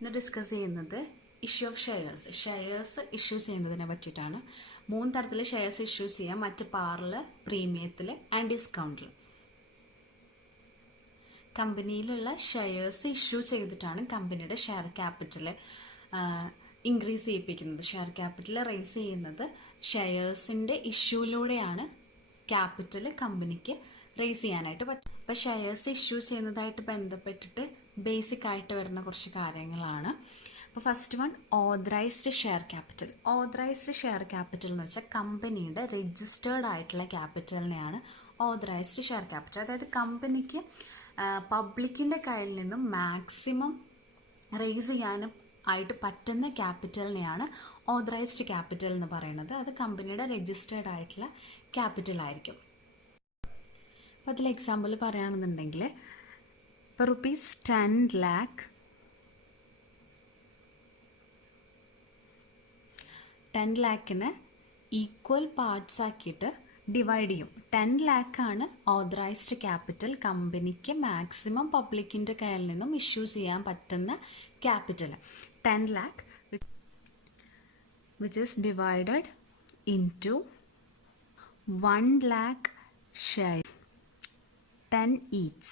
ഇന്ന് ഡിസ്കസ് ചെയ്യുന്നത് issue of shares issue ചെയ്യുന്നതിനെ പറ്റിയിട്ടാണ്. 3 തരത്തിൽ ഷെയർസ് ഇഷ്യൂ ചെയ്യാം: മറ്റ് പാറിൽ, പ്രീമിയത്തിൽ ആൻഡ് ഡിസ്കൗണ്ടിൽ. കമ്പനിയിലുള്ള ഷെയർസ് ഇഷ്യൂ ചെയ്തിട്ടാണ് കമ്പനിയുടെ ഷെയർ ക്യാപിറ്റൽ ഇൻക്രീസ് ചെയ്യിപ്പിക്കുന്നത്. ഷെയർ ക്യാപിറ്റൽ റേസ് ചെയ്യുന്നത് ഷെയർസിൻ്റെ ഇഷ്യൂയിലൂടെയാണ് ക്യാപിറ്റൽ കമ്പനിക്ക് റേസ് ചെയ്യാനായിട്ട് പറ്റും. അപ്പോൾ ഷെയർസ് ഇഷ്യൂ ചെയ്യുന്നതായിട്ട് ബന്ധപ്പെട്ടിട്ട് ബേസിക് ആയിട്ട് വരുന്ന കുറച്ച് കാര്യങ്ങളാണ്. അപ്പോൾ first one, authorised share capital. Authorised share capital എന്ന് വെച്ചാൽ കമ്പനിയുടെ രജിസ്റ്റേർഡ് ആയിട്ടുള്ള ക്യാപിറ്റലിനെയാണ് ഓതറൈസ്ഡ് ഷെയർ ക്യാപിറ്റൽ. അതായത് കമ്പനിക്ക് പബ്ലിക്കിൻ്റെ കയ്യിൽ നിന്നും മാക്സിമം റേസ് ചെയ്യാനും ആയിട്ട് പറ്റുന്ന ക്യാപിറ്റലിനെയാണ് ഓതറൈസ്ഡ് ക്യാപിറ്റൽ എന്ന് പറയുന്നത്. അത് കമ്പനിയുടെ രജിസ്റ്റേർഡ് ആയിട്ടുള്ള ക്യാപിറ്റൽ ആയിരിക്കും. അപ്പോൾ അതിൽ എക്സാമ്പിൾ പറയുകയാണെന്നുണ്ടെങ്കിൽ, ഇപ്പോൾ റുപ്പീസ് 10 lakh 10 lakhന് ഈക്വൽ പാർട്സ് ആക്കിയിട്ട് ഡിവൈഡ് ചെയ്യും. 10 lakh ആണ് ഓതറൈസ്ഡ് ക്യാപിറ്റൽ, കമ്പനിക്ക് മാക്സിമം പബ്ലിക്കിൻ്റെ കയ്യിൽ നിന്നും ഇഷ്യൂ ചെയ്യാൻ പറ്റുന്ന capital. 10 lakh which is divided into 1 lakh shares, 10 each.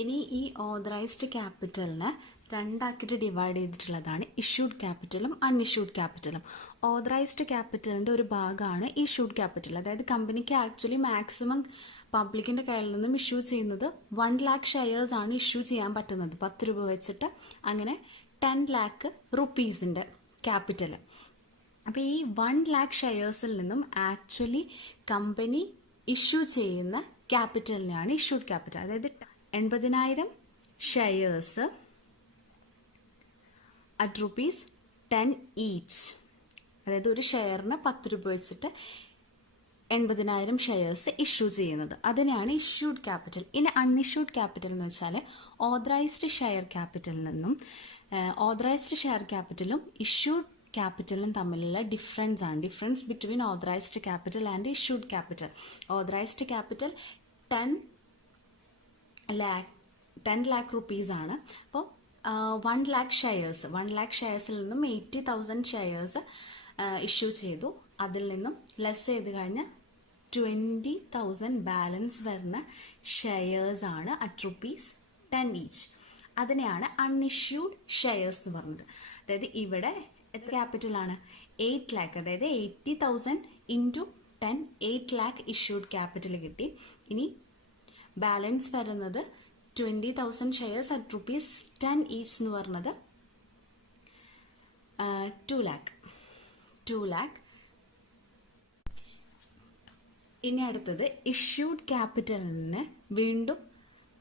ഇനി ഈ ഓതറൈസ്ഡ് ക്യാപിറ്റലിനെ രണ്ടാക്കിയിട്ട് ഡിവൈഡ് ചെയ്തിട്ടുള്ളതാണ് ഇഷ്യൂഡ് ക്യാപിറ്റലും അൺഇഷ്യൂഡ് ക്യാപിറ്റലും. ഓതറൈസ്ഡ് ക്യാപിറ്റലിൻ്റെ ഒരു ഭാഗമാണ് ഇഷ്യൂഡ് ക്യാപിറ്റൽ. അതായത് കമ്പനിക്ക് ആക്ച്വലി മാക്സിമം പബ്ലിക്കിൻ്റെ കയ്യിൽ നിന്നും ഇഷ്യൂ ചെയ്യുന്നത് 1 lakh ഷെയർസ് ആണ് ഇഷ്യൂ ചെയ്യാൻ പറ്റുന്നത്, 10 രൂപ വെച്ചിട്ട്. അങ്ങനെ 10 lakh റുപ്പീസിൻ്റെ ക്യാപിറ്റൽ. അപ്പോൾ ഈ 1 lakh ഷെയർസിൽ നിന്നും ആക്ച്വലി കമ്പനി ഇഷ്യൂ ചെയ്യുന്ന ക്യാപിറ്റലിനെയാണ് ഇഷ്യൂഡ് ക്യാപിറ്റൽ. അതായത് 80,000 ഷെയർസ് അറ്റ് റുപ്പീസ് 10 ഈച്ച്. അതായത് ഒരു ഷെയറിന് 10 രൂപ വെച്ചിട്ട് 80,000 ഷെയർസ് ഇഷ്യൂ ചെയ്യുന്നത്, അതിനെയാണ് ഇഷ്യൂഡ് ക്യാപിറ്റൽ. ഇനി അൺഇഷ്യൂഡ് ക്യാപിറ്റൽ എന്ന് വെച്ചാൽ ഓതറൈസ്ഡ് ഷെയർ ക്യാപിറ്റലിൽ നിന്നും ഓതറൈസ്ഡ് ഷെയർ ക്യാപിറ്റലും ഇഷ്യൂഡ് ക്യാപിറ്റലും തമ്മിലുള്ള difference between authorised capital and issued capital. Authorised capital 10 lakh rupees ആണ്. അപ്പോൾ 1 lakh ഷെയർസിൽ നിന്നും 80,000 ഷെയർസ് ഇഷ്യൂ ചെയ്തു. അതിൽ നിന്നും ലെസ് ചെയ്ത് കഴിഞ്ഞാൽ 20,000 ബാലൻസ് വരുന്ന ഷെയർസ് ആണ് അറ്റ് റുപ്പീസ് 10 ഈച്ച്. അതിനെയാണ് അൺഇഷ്യൂഡ് ഷെയർസ് എന്ന് പറയുന്നത്. അതായത് ഇവിടെ എത്ര ക്യാപിറ്റലാണ്? 8 lakh. അതായത് 80,000 ഇൻറ്റു 10, 8 lakh ഇഷ്യൂഡ് ക്യാപിറ്റൽ കിട്ടി. ഇനി ബാലൻസ് വരുന്നത് 20,000 ഷെയർസ് അറ്റ് റുപ്പീസ് 10 ഈച്ച് എന്ന് പറഞ്ഞത് 2 lakh. ഇനി അടുത്തത് ഇഷ്യൂഡ് ക്യാപിറ്റലിനെ വീണ്ടും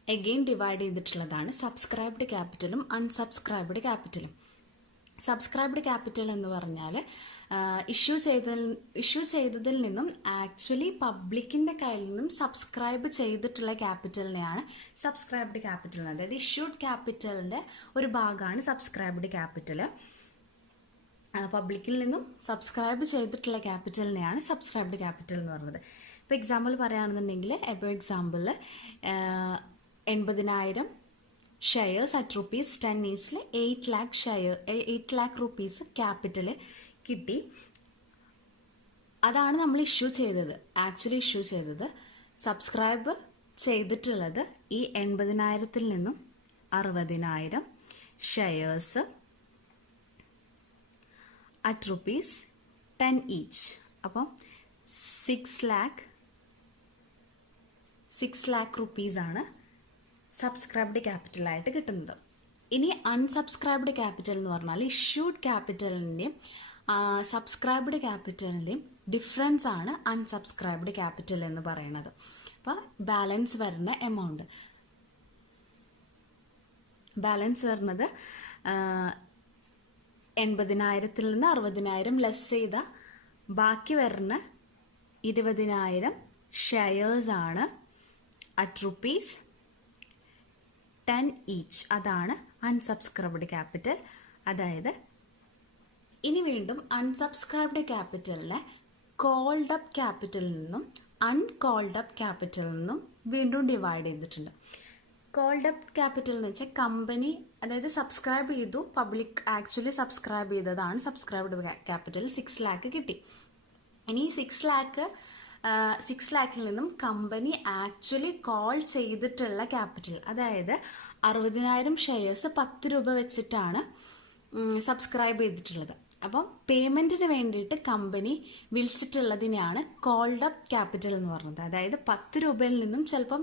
എഗെയിൻ ഡിവൈഡ് ചെയ്തിട്ടുള്ളതാണ് സബ്സ്ക്രൈബ്ഡ് ക്യാപിറ്റലും അൺസബ്സ്ക്രൈബ്ഡ് ക്യാപിറ്റലും. സബ്സ്ക്രൈബ്ഡ് ക്യാപിറ്റൽ എന്ന് പറഞ്ഞാൽ ഇഷ്യൂ ചെയ്തതിൽ നിന്നും ആക്ച്വലി പബ്ലിക്കിൻ്റെ കയ്യിൽ നിന്നും സബ്സ്ക്രൈബ് ചെയ്തിട്ടുള്ള ക്യാപിറ്റലിനെയാണ് സബ്സ്ക്രൈബ്ഡ് ക്യാപിറ്റൽ. അതായത് ഇഷ്യൂഡ് ക്യാപിറ്റലിൻ്റെ ഒരു ഭാഗമാണ് സബ്സ്ക്രൈബ്ഡ് ക്യാപിറ്റൽ. പബ്ലിക്കിൽ നിന്നും സബ്സ്ക്രൈബ് ചെയ്തിട്ടുള്ള ക്യാപിറ്റലിനെയാണ് സബ്സ്ക്രൈബ്ഡ് ക്യാപിറ്റൽ എന്ന് പറയുന്നത്. ഇപ്പോൾ എക്സാമ്പിൾ പറയുകയാണെന്നുണ്ടെങ്കിൽ, എക്സാമ്പിളിൽ 80,000 shares at rupees 10 ഈച്ചിൽ 8 lakh rupees capital കിട്ടി. അതാണ് നമ്മൾ ഇഷ്യൂ ചെയ്തത്. ആക്ച്വലി ഇഷ്യൂ ചെയ്തത് സബ്സ്ക്രൈബ് ചെയ്തിട്ടുള്ളത് ഈ 80,000-ൽ നിന്നും 60,000 ഷെയർസ് അറ്റ് റുപ്പീസ് 10 ഈച്ച്. അപ്പം 6 lakh റുപ്പീസാണ് സബ്സ്ക്രൈബ്ഡ് ക്യാപിറ്റലായിട്ട് കിട്ടുന്നത്. ഇനി അൺസബ്സ്ക്രൈബ്ഡ് ക്യാപിറ്റൽ എന്ന് പറഞ്ഞാൽ ഇഷ്യൂഡ് ക്യാപിറ്റലിൻ്റെയും സബ്സ്ക്രൈബ്ഡ് ക്യാപിറ്റലിൻ്റെയും ഡിഫറൻസ് ആണ് അൺസബ്സ്ക്രൈബ്ഡ് ക്യാപിറ്റൽ എന്ന് പറയുന്നത്. അപ്പോൾ ബാലൻസ് വരുന്ന എമൗണ്ട്, ബാലൻസ് വരുന്നത് 80,000-ൽ നിന്ന് 60,000 ലെസ് ചെയ്ത ബാക്കി വരുന്ന 20,000 ഷെയർസ് ആണ് അറ്റ് റുപ്പീസ് 10 ഈച്ച്. അതാണ് അൺസബ്സ്ക്രൈബ്ഡ് ക്യാപിറ്റൽ. അതായത് ഇനി വീണ്ടും അൺസബ്സ്ക്രൈബ്ഡ് ക്യാപിറ്റലിനെ കോൾഡ് അപ്പ് ക്യാപിറ്റലിൽ നിന്നും അൺകോൾഡ് അപ്പ് ക്യാപിറ്റലിൽ നിന്നും വീണ്ടും ഡിവൈഡ് ചെയ്തിട്ടുണ്ട്. കോൾഡ് അപ്പ് ക്യാപിറ്റൽ എന്ന് വെച്ചാൽ കമ്പനി അതായത് സബ്സ്ക്രൈബ് ചെയ്തു, പബ്ലിക് ആക്ച്വലി സബ്സ്ക്രൈബ് ചെയ്തതാണ്, സബ്സ്ക്രൈബ്ഡ് ക്യാപിറ്റൽ 6 ലാക്ക് കിട്ടി. ഇനി 6 ലാക്കിൽ നിന്നും കമ്പനി ആക്ച്വലി കോൾ ചെയ്തിട്ടുള്ള ക്യാപിറ്റൽ, അതായത് 60,000 ഷെയർസ് 10 രൂപ വെച്ചിട്ടാണ് സബ്സ്ക്രൈബ് ചെയ്തിട്ടുള്ളത്. അപ്പം പേയ്മെന്റിന് വേണ്ടിയിട്ട് കമ്പനി വിളിച്ചിട്ടുള്ളതിനെയാണ് കോൾഡ് അപ്പ് ക്യാപിറ്റൽ എന്ന് പറയുന്നത്. അതായത് 10 രൂപയിൽ നിന്നും ചിലപ്പം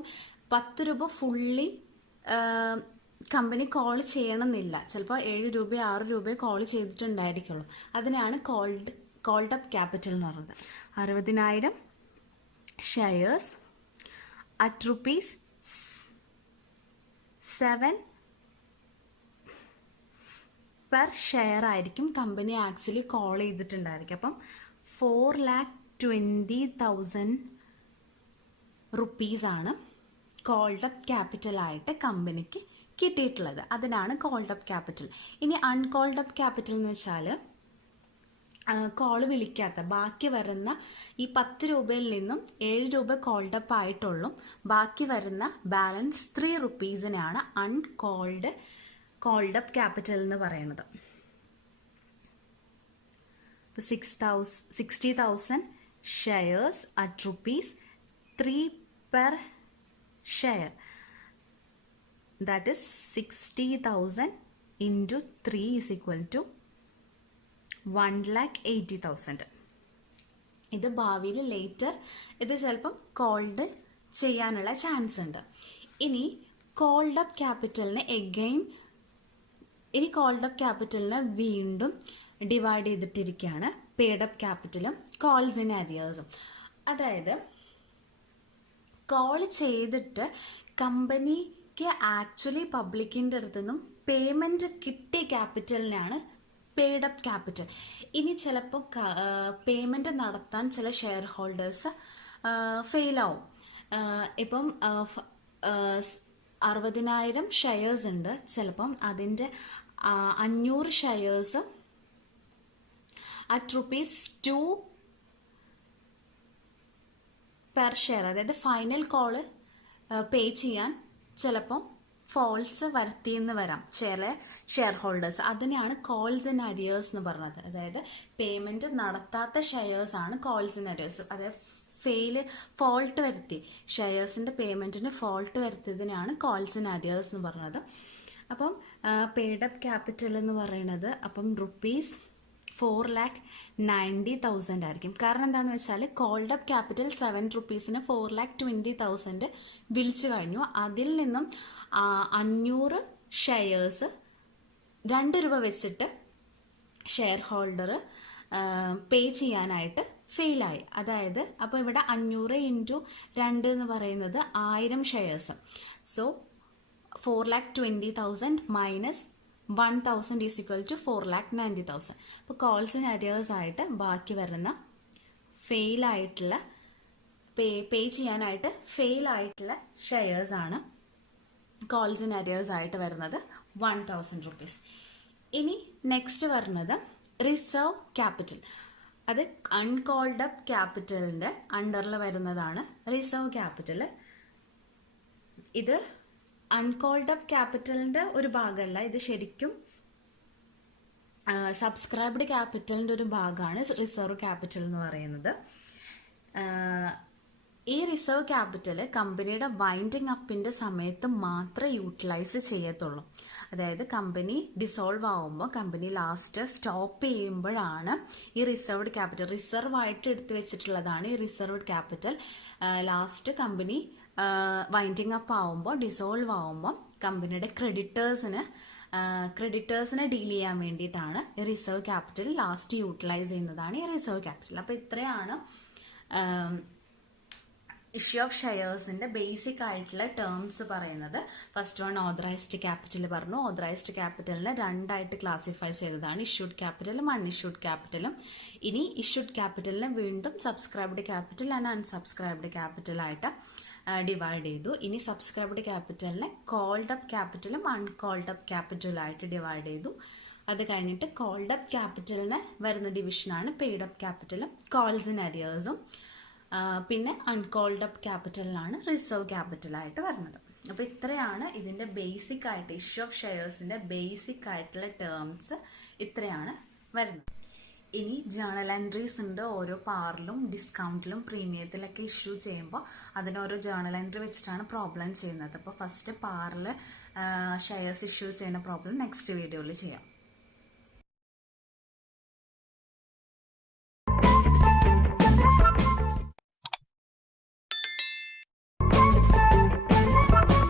10 രൂപ ഫുള്ളി കമ്പനി കോൾ ചെയ്യണമെന്നില്ല, ചിലപ്പോൾ 7 രൂപ 6 രൂപ കോൾ ചെയ്തിട്ടുണ്ടായിരിക്കുള്ളൂ. അതിനാണ് കോൾഡ് അപ്പ് ക്യാപിറ്റൽ എന്ന് പറയുന്നത്. 60,000 ഷെയർസ് അറ്റ് ₹7 പെർ ഷെയർ ആയിരിക്കും കമ്പനി ആക്ച്വലി കോൾ ചെയ്തിട്ടുണ്ടായിരിക്കും. അപ്പം 4,20,000 റുപ്പീസാണ് കോൾഡ് അപ്പ് ക്യാപിറ്റൽ ആയിട്ട് കമ്പനിക്ക് കിട്ടിയിട്ടുള്ളത്. അതിനാണ് കോൾഡ് അപ്പ് ക്യാപിറ്റൽ. ഇനി അൺകോൾഡ് അപ്പ് ക്യാപിറ്റൽ എന്ന് വെച്ചാൽ കോള് വിളിക്കാത്ത ബാക്കി വരുന്ന ഈ 10 രൂപയിൽ നിന്നും 7 രൂപ കോൾഡ് അപ്പ് ആയിട്ടുള്ളൂ, ബാക്കി വരുന്ന ബാലൻസ് 3 റുപ്പീസിനാണ് കോൾഡ് അപ്പ് ക്യാപിറ്റൽ എന്ന് പറയുന്നത്. 60,000 shares at ₹3 per share, that is 60,000 into 3 is equal to 1,80,000. ഇത് ഭാവിയിൽ ലേറ്റർ ഇത് ചിലപ്പം കോൾഡ് ചെയ്യാനുള്ള ചാൻസ് ഉണ്ട്. ഇനി കോൾഡ് അപ്പ് ക്യാപിറ്റലിനെ വീണ്ടും ഡിവൈഡ് ചെയ്തിട്ടിരിക്കുകയാണ് പെയ്ഡ് അപ്പ് ക്യാപിറ്റലും കോൾസ് ഇൻ അരിയേഴ്സും. അതായത് കോൾ ചെയ്തിട്ട് കമ്പനിക്ക് ആക്ച്വലി പബ്ലിക്കിൻ്റെ അടുത്ത് നിന്നും പേയ്മെൻറ്റ് കിട്ടിയ ക്യാപിറ്റലിനാണ് പെയ്ഡ് അപ്പ് ക്യാപിറ്റൽ. ഇനി ചിലപ്പോൾ പേയ്മെൻറ്റ് നടത്താൻ ചില ഷെയർ ഹോൾഡേഴ്സ് ഫെയിലാവും. ഇപ്പം 60,000 ഷെയർസ് ഉണ്ട്, ചിലപ്പം അതിൻ്റെ 500 ഷെയർസ് അറ്റ് ₹2 പെർ ഷെയർ, അതായത് ഫൈനൽ കോള് പേ ചെയ്യാൻ ചിലപ്പം ഫോൾസ് വരുത്തിയെന്ന് വരാം ചില ഷെയർ ഹോൾഡേഴ്സ്. അതിനെയാണ് കോൾസ് ഇൻ അരിയേഴ്സ് എന്ന് പറഞ്ഞത്. അതായത് പേയ്മെന്റ് നടത്താത്ത ഷെയർസ് ആണ് കോൾസ് ഇൻ അരിയേഴ്സ്. അതായത് ഫോൾട്ട് വരുത്തി ഷെയർസിന്റെ പേയ്മെന്റിന് ഫോൾട്ട് വരുത്തിയതിനാണ് കോൾസ് ഇൻ അരിയേഴ്സ് എന്ന് പറഞ്ഞത്. അപ്പം പെയ്ഡ് അപ്പ് ക്യാപിറ്റൽ എന്ന് പറയുന്നത് അപ്പം ₹4,90,000 ആയിരിക്കും. കാരണം എന്താണെന്ന് വെച്ചാൽ കോൾഡ് അപ്പ് ക്യാപിറ്റൽ 7 റുപ്പീസിന് 4,20,000 വിളിച്ചു കഴിഞ്ഞു. അതിൽ നിന്നും 500 ഷെയർസ് 2 രൂപ വെച്ചിട്ട് ഷെയർ ഹോൾഡർ പേ ചെയ്യാനായിട്ട് ഫെയിലായി. അതായത് അപ്പോൾ ഇവിടെ 500 × 2 എന്ന് പറയുന്നത് 1000 shares. So 4,20,000 minus 1,000 is equal to 4,90,000. അപ്പോൾ കോൾസ് ഇൻ അരിയേഴ്സ് ആയിട്ട് ബാക്കി വരുന്ന ഫെയിലായിട്ടുള്ള പേ ചെയ്യാനായിട്ട് ഫെയിലായിട്ടുള്ള ഷെയർസ് ആണ് കോൾസ് ഇൻ അരിയേഴ്സ് ആയിട്ട് വരുന്നത് 1,000 റുപ്പീസ്. ഇനി നെക്സ്റ്റ് വരുന്നത് റിസർവ് ക്യാപിറ്റൽ. അത് അൺകോൾഡ് അപ്പ് ക്യാപിറ്റലിന്റെ അണ്ടറിൽ വരുന്നതാണ് റിസർവ് ക്യാപിറ്റൽ. ഇത് അൺകോൾഡ് അപ്പ് ക്യാപിറ്റലിന്റെ ഒരു ഭാഗമല്ല, ഇത് ശരിക്കും സബ്സ്ക്രൈബ്ഡ് ക്യാപിറ്റലിന്റെ ഒരു ഭാഗമാണ് റിസർവ് ക്യാപിറ്റൽ എന്ന് പറയുന്നത്. ഈ റിസർവ് ക്യാപിറ്റൽ കമ്പനിയുടെ വൈൻഡിങ് അപ്പിന്റെ സമയത്ത് മാത്രമേ യൂട്ടിലൈസ് ചെയ്യത്തുള്ളൂ. അതായത് കമ്പനി ഡിസോൾവ് ആവുമ്പോൾ കമ്പനി ലാസ്റ്റ് സ്റ്റോപ്പ് ചെയ്യുമ്പോഴാണ് ഈ റിസർവ്ഡ് ക്യാപിറ്റൽ റിസർവ് ആയിട്ട് എടുത്തു വെച്ചിട്ടുള്ളതാണ് ഈ reserved capital. Last company winding up ആവുമ്പോൾ ഡിസോൾവ് ആവുമ്പോൾ കമ്പനിയുടെ ക്രെഡിറ്റേഴ്സിനെ ഡീൽ ചെയ്യാൻ വേണ്ടിയിട്ടാണ് ഈ റിസർവ് ക്യാപിറ്റൽ ലാസ്റ്റ് യൂട്ടിലൈസ് ചെയ്യുന്നതാണ് ഈ റിസർവ് ക്യാപിറ്റൽ. അപ്പോൾ ഇത്രയാണ് ഇഷ്യൂ ഓഫ് ഷെയർസിന്റെ ബേസിക് ആയിട്ടുള്ള ടേംസ് പറയുന്നത്. ഫസ്റ്റ് വൺ ഓതറൈസ്ഡ് ക്യാപിറ്റൽ പറഞ്ഞു. ഓതറൈസ്ഡ് ക്യാപിറ്റലിനെ രണ്ടായിട്ട് ക്ലാസിഫൈ ചെയ്തതാണ്, ഇഷ്യൂഡ് ക്യാപിറ്റലും അൺഇഷ്യൂഡ് ക്യാപിറ്റലും. ഇനി ഇഷ്യൂഡ് ക്യാപിറ്റലിനെ വീണ്ടും subscribed capital and unsubscribed capital ആയിട്ട് ഡിവൈഡ് ചെയ്തു. ഇനി സബ്സ്ക്രൈബ്ഡ് ക്യാപിറ്റലിനെ കോൾഡ് അപ്പ് ക്യാപിറ്റലും അൺകോൾഡ് അപ്പ് ക്യാപിറ്റലും ആയിട്ട് ഡിവൈഡ് ചെയ്തു. അത് കഴിഞ്ഞിട്ട് കോൾഡ് അപ്പ് ക്യാപിറ്റലിന് വരുന്ന ഡിവിഷനാണ് പെയ്ഡ് അപ്പ് ക്യാപിറ്റലും കോൾസ് ഇൻ അരിയേഴ്സും. പിന്നെ അൺകോൾഡ് അപ്പ് ക്യാപിറ്റലിനാണ് റിസർവ് ക്യാപിറ്റലായിട്ട് വരുന്നത്. അപ്പോൾ ഇത്രയാണ് ഇതിൻ്റെ ബേസിക് ആയിട്ട് ഇഷ്യൂ ഓഫ് ഷെയർസിൻ്റെ ബേസിക് ആയിട്ടുള്ള ടേംസ് ഇത്രയാണ് വരുന്നത്. ഇനി ജേണൽ എൻട്രീസ് ഉണ്ട്. ഓരോ പാറിലും ഡിസ്കൗണ്ടിലും പ്രീമിയത്തിലൊക്കെ ഇഷ്യൂ ചെയ്യുമ്പോൾ അതിനോരോ ജേണൽ എൻട്രി വെച്ചിട്ടാണ് പ്രോബ്ലം ചെയ്യുന്നത്. അപ്പോൾ ഫസ്റ്റ് പാറിൽ ഷെയർസ് ഇഷ്യൂ ചെയ്യുന്ന പ്രോബ്ലം നെക്സ്റ്റ് വീഡിയോയിൽ ചെയ്യാം.